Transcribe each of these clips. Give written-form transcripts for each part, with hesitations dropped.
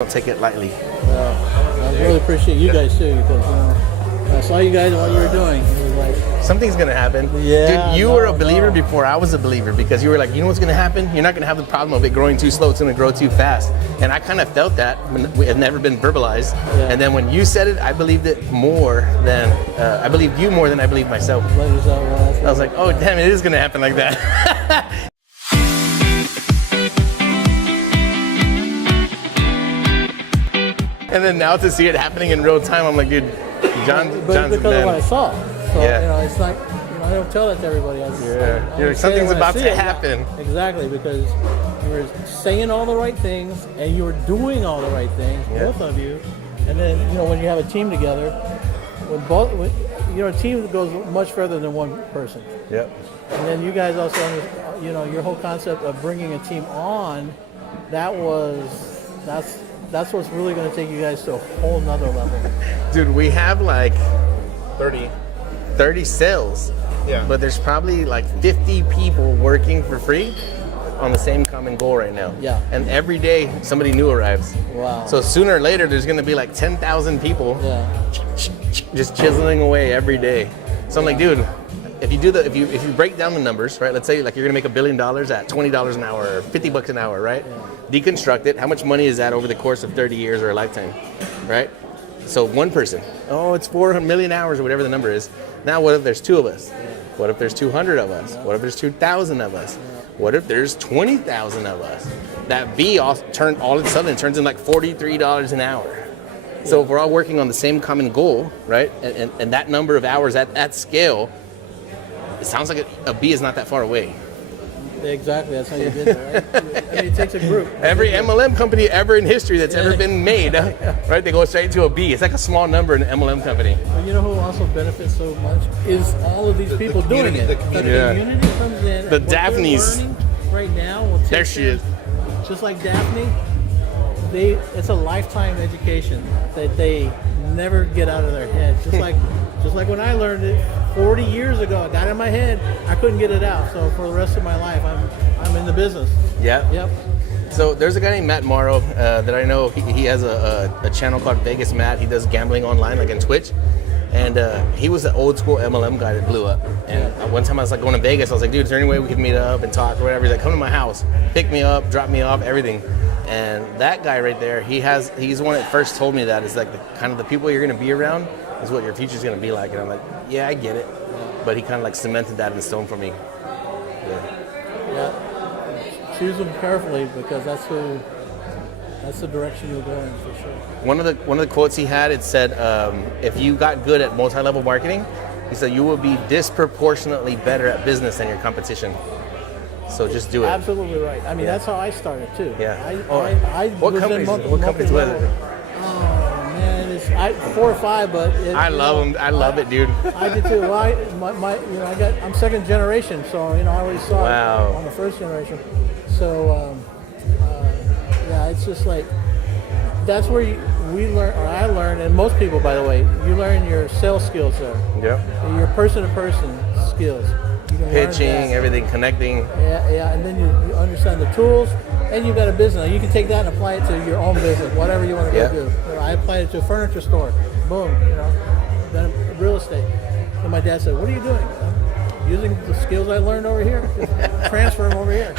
Don't take it lightly. I really appreciate you guys too, because I saw you guys and what you were doing. It was like, Something's gonna happen. Yeah, Dude, you were a believer before I was a believer, because you were like, you know what's gonna happen? You're not gonna have the problem of it growing too slow. It's gonna grow too fast. And I kind of felt that when it had never been verbalized. Yeah. And then when you said it, I believed it more than I believed you more than I believed myself. I was like, oh damn, it is gonna happen like that. And then now to see it happening in real time, I'm like, dude, John's because of what I saw. So, Yeah. it's like, I don't tell that to everybody. You're like, something's about to happen. Exactly, because you were saying all the right things and you were doing all the right things, both of you. And then, when you have a team together, a team goes much further than one person. Yep. And then you guys also, your whole concept of bringing a team on, that's what's really going to take you guys to a whole nother level. Dude, we have like 30 sales. Yeah. But there's probably like 50 people working for free on the same common goal right now. Yeah. And every day somebody new arrives. Wow. So sooner or later there's going to be like 10,000 people just chiseling away every day. So I'm like, dude, if you break down the numbers, right? Let's say like you're going to make $1 billion at $20 an hour or $50 an hour, right? Yeah. Deconstruct it. How much money is that over the course of 30 years or a lifetime, right? So one person, it's 4 million hours or whatever the number is. Now what if there's 2 of us? What if there's 200 of us? What if there's 2,000 of us? What if there's 20,000 of us? That V all of a sudden turns in like $43 an hour. So if we're all working on the same common goal, right? And that number of hours at that scale, it sounds like a B is not that far away. Exactly, that's how you did it, right? It takes a group. Every MLM company ever in history that's ever been made, right? They go straight to a B. It's like a small number in an MLM company. Well, you know who also benefits so much is all of these people doing it. The community comes in. The Daphnes. Right now, there she is. Just like Daphne, it's a lifetime education that they never get out of their head. Just like when I learned it 40 years ago, I got it in my head, I couldn't get it out. So for the rest of my life, I'm in the business. Yep. So there's a guy named Matt Morrow that I know. He has a channel called Vegas Matt. He does gambling online, like on Twitch. And he was an old school MLM guy that blew up. And one time I was like going to Vegas. I was like, dude, is there any way we could meet up and talk or whatever? He's like, come to my house, pick me up, drop me off, everything. And that guy right there, he's the one that first told me that is like the people you're going to be around is what your future's going to be like. And I'm like, yeah, I get it. But he kind of like cemented that in stone for me. Yeah. Choose them carefully, because that's the direction you're going for sure. One of the quotes he had, it said, if you got good at multi-level marketing, he said you will be disproportionately better at business than your competition. So just do it. Absolutely right. That's how I started too. Yeah. What companies was it? Oh man, it's 4 or 5, but I love them. I love it, dude. I did too. Well, I'm second generation, so I always saw it on the first generation. So it's just like that's where I learned, and most people, by the way, you learn your sales skills there. Yep. Your person-to-person skills. Pitching, everything, connecting. Yeah, and then you understand the tools, and you've got a business. Now you can take that and apply it to your own business, whatever you want to go do. I applied it to a furniture store. Boom, then real estate. And my dad said, "What are you doing?" I'm using the skills I learned over here, just transfer them over here.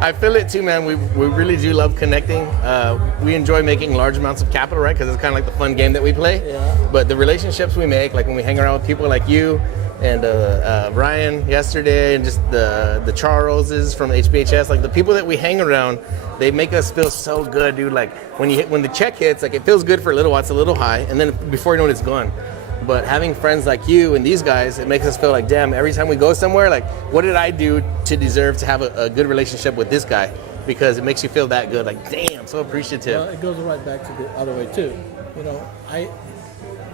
I feel it too, man. We really do love connecting. We enjoy making large amounts of capital, right? Because it's kind of like the fun game that we play. Yeah. But the relationships we make, like when we hang around with people like you and Ryan yesterday, and just the Charleses from HBHS, like the people that we hang around, they make us feel so good, dude. Like when the check hits, like it feels good for a little while. It's a little high, and then before you know it, it's gone. But having friends like you and these guys, it makes us feel like, damn, every time we go somewhere, like, what did I do to deserve to have a good relationship with this guy? Because it makes you feel that good. Like, damn, so appreciative. Well, it goes right back to the other way, too.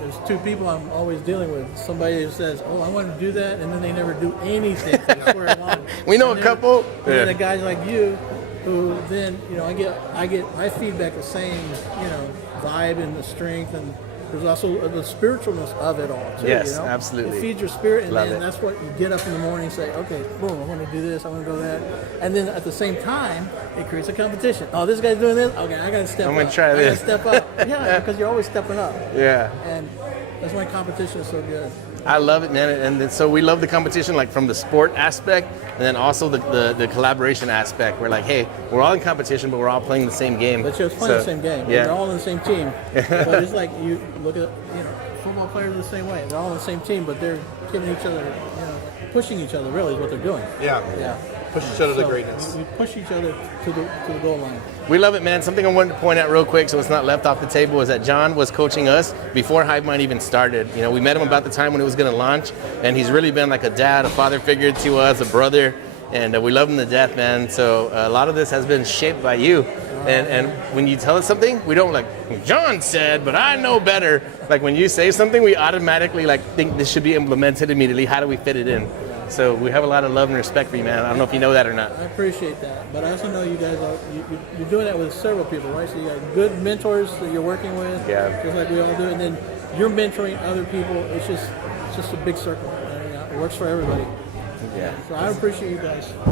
There's 2 people I'm always dealing with. Somebody who says, I want to do that, and then they never do anything for the square one. We know a couple. And then the guys like you, who then, I get my feedback the same, vibe and the strength and there's also the spiritualness of it all too. Yes, you know? absolutely. It feeds your spirit, and Love then it. that's what you get up in the morning and say, okay, boom, I'm going to do this, I'm going to go that, and then at the same time, it creates a competition. Oh, this guy's doing this. Okay, I got to step up. I'm gonna try this. I got to step up. Yeah, because you're always stepping up. Yeah. And that's why competition is so good. I love it, man. And then, so we love the competition, like from the sport aspect, and then also the collaboration aspect. We're like, hey, we're all in competition, but we're all playing the same game. But you're playing the same game. Yeah. They're all in the same team. But it's like you look at, football players are the same way. They're all on the same team, but they're giving each other, pushing each other. Really, is what they're doing. Yeah. Push each other to greatness. We push each other to the goal line. We love it, man. Something I wanted to point out real quick so it's not left off the table is that John was coaching us before Hivemind even started. We met him about the time when it was going to launch, and he's really been like a dad, a father figure to us, a brother, and we love him to death, man. So a lot of this has been shaped by you. And when you tell us something, we don't like, John said, but I know better. Like when you say something, we automatically like think this should be implemented immediately. How do we fit it in? So we have a lot of love and respect for you, man. I don't know if you know that or not. I appreciate that, but I also know you guys are you're doing that with several people, right? So you got good mentors that you're working with, just like we all do, and then you're mentoring other people. It's just a big circle. And, it works for everybody. Yeah. So I appreciate you guys. I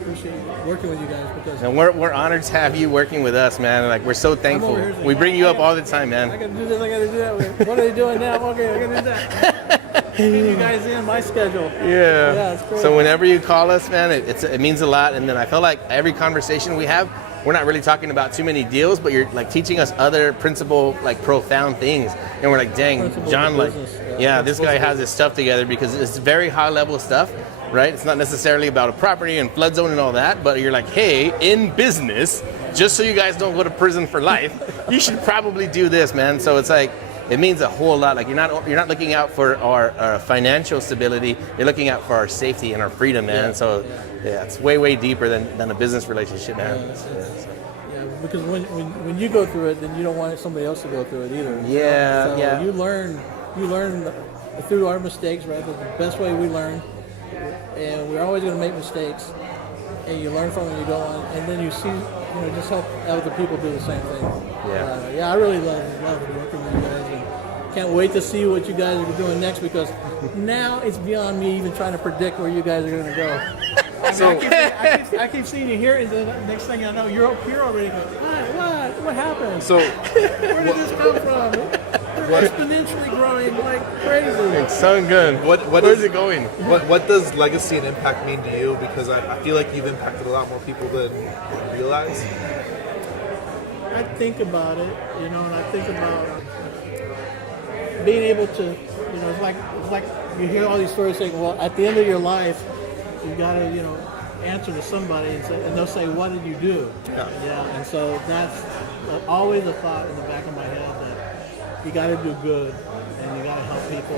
appreciate working with you guys because. And we're honored to have you working with us, man. Like we're so thankful. We bring you up all the time, man. I gotta do this. I gotta do that. What are they doing now? Okay, I gotta do that. Getting you guys in my schedule. Yeah. It's great. So whenever you call us, man, it means a lot. And then I feel like every conversation we have, we're not really talking about too many deals, but you're like teaching us other principle, like profound things. And we're like, dang, John, like, this guy has his stuff together because it's very high level stuff, right? It's not necessarily about a property and flood zone and all that, but you're like, hey, in business, just so you guys don't go to prison for life, you should probably do this, man. So it's like, it means a whole lot. Like you're not looking out for our financial stability. You're looking out for our safety and our freedom, man. It's way deeper than a business relationship, man. Because when you go through it, then you don't want somebody else to go through it either. So you learn through our mistakes, right? That's the best way we learn, and we're always going to make mistakes. And you learn from it, and you go on, and then you see, just help other people do the same thing. I really love working with you guys, and can't wait to see what you guys are doing next because now it's beyond me even trying to predict where you guys are going to go. So I keep seeing you here, and the next thing I know, you're already going, what happened? So where did this come from? We're exponentially growing like crazy. It's so good. Where's it going? What does legacy and impact mean to you? Because I feel like you've impacted a lot more people than you realize. I think about it, and I think about being able to, it's like you hear all these stories saying, well, at the end of your life, you got to, answer to somebody and they'll say, what did you do? And so that's always a thought in the back of my head that you got to do good and you got to help people.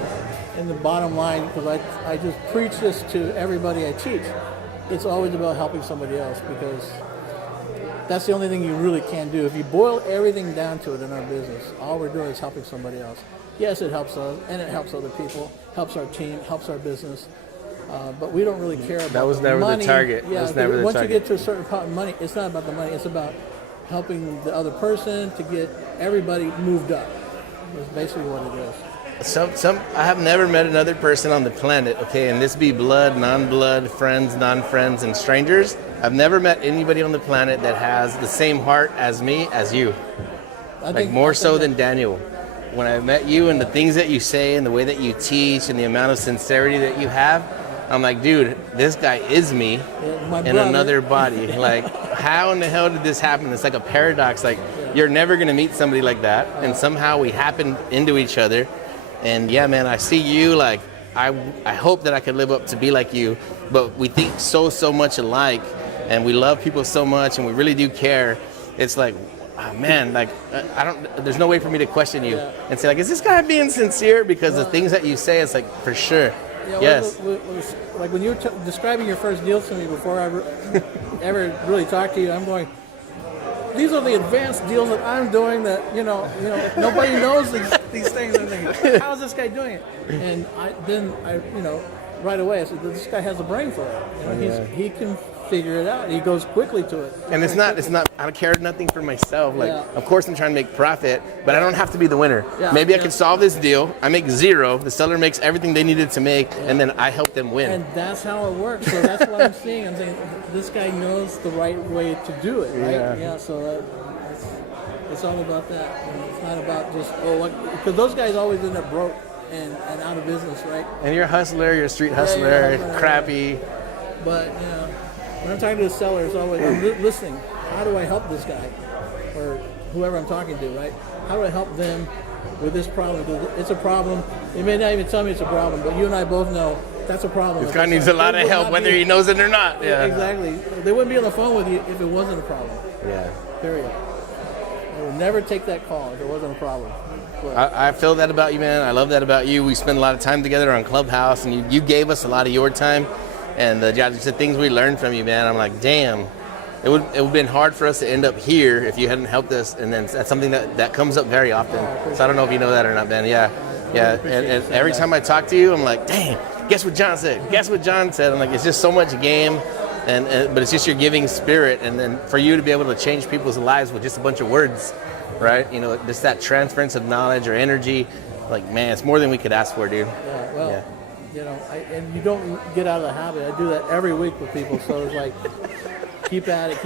And the bottom line, because I just preach this to everybody I teach, it's always about helping somebody else because that's the only thing you really can do. If you boil everything down to it in our business, all we're doing is helping somebody else. Yes, it helps us, and it helps other people, helps our team, helps our business. But we don't really care about that was never money. The target. Yeah, once you get to a certain amount of money, it's not about the money. It's about helping the other person to get everybody moved up. That's basically what it is. I have never met another person on the planet, okay, and this be blood, non-blood, friends, non-friends, and strangers. I've never met anybody on the planet that has the same heart as me, as you. I think more so than Daniel. When I met you and the things that you say and the way that you teach and the amount of sincerity that you have, I'm like, dude, this guy is me in another body. Like, how in the hell did this happen? It's like a paradox. Like, you're never going to meet somebody like that. And somehow we happen into each other. And yeah, man, I see you. Like, I hope that I could live up to be like you. But we think so much alike. And we love people so much. And we really do care. It's like, oh, man, like, there's no way for me to question you and say, like, is this guy being sincere? Because the things that you say, it's like, for sure. Yes. Like when you were describing your first deal to me before I ever really talked to you, I'm going, these are the advanced deals that I'm doing that, nobody knows these things. I'm thinking, how is this guy doing it? And I right away I said, this guy has a brain for it. He can figure it out. He goes quickly to it. And it's not, I care nothing for myself. Like, Yeah. of course I'm trying to make profit, but I don't have to be the winner. Yeah. Maybe I Yeah. can solve this deal. I make zero. The seller makes everything they needed to make, and then I help them win. And that's how it works. So that's what I'm seeing. I'm saying this guy knows the right way to do it, right? Yeah. So it's all about that. You know, it's not about just, because those guys always end up broke and out of business, right? And you're a hustler, you're a street hustler, you're a hustler. crappy. But, when I'm talking to the seller, it's always, I'm listening. How do I help this guy? Or whoever I'm talking to, right? How do I help them with this problem? Because it's a problem. They may not even tell me it's a problem, but you and I both know that's a problem. This guy needs a lot of help, whether he knows it or not. Yeah. Exactly. They wouldn't be on the phone with you if it wasn't a problem. Yeah. Period. I would never take that call if it wasn't a problem. But I feel that about you, man. I love that about you. We spend a lot of time together on Clubhouse, and you gave us a lot of your time. And just the things we learned from you, man. I'm like, damn. It would have been hard for us to end up here if you hadn't helped us. And then that's something that comes up very often. So I don't know if you know that or not, man. Yeah. And every time I talk to you, I'm like, dang, guess what John said? Guess what John said? I'm like, it's just so much game. But it's just your giving spirit. And then for you to be able to change people's lives with just a bunch of words, right? Just that transference of knowledge or energy. Like, man, it's more than we could ask for, dude. yeah, well, and you don't get out of the habit. I do that every week with people. So it's like, keep at it.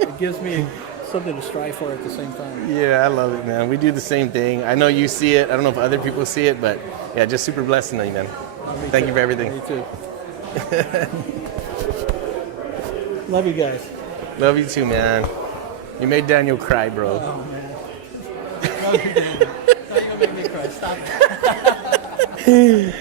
It gives me something to strive for at the same time. Yeah, I love it, man. We do the same thing. I know you see it. I don't know if other people see it, but yeah, just super blessed to know you, man. Thank you for everything. Me too. Love you guys. Love you too, man. You made Daniel cry, bro. Oh, man. Love you, Daniel. Now you're going to make me cry. Stop it.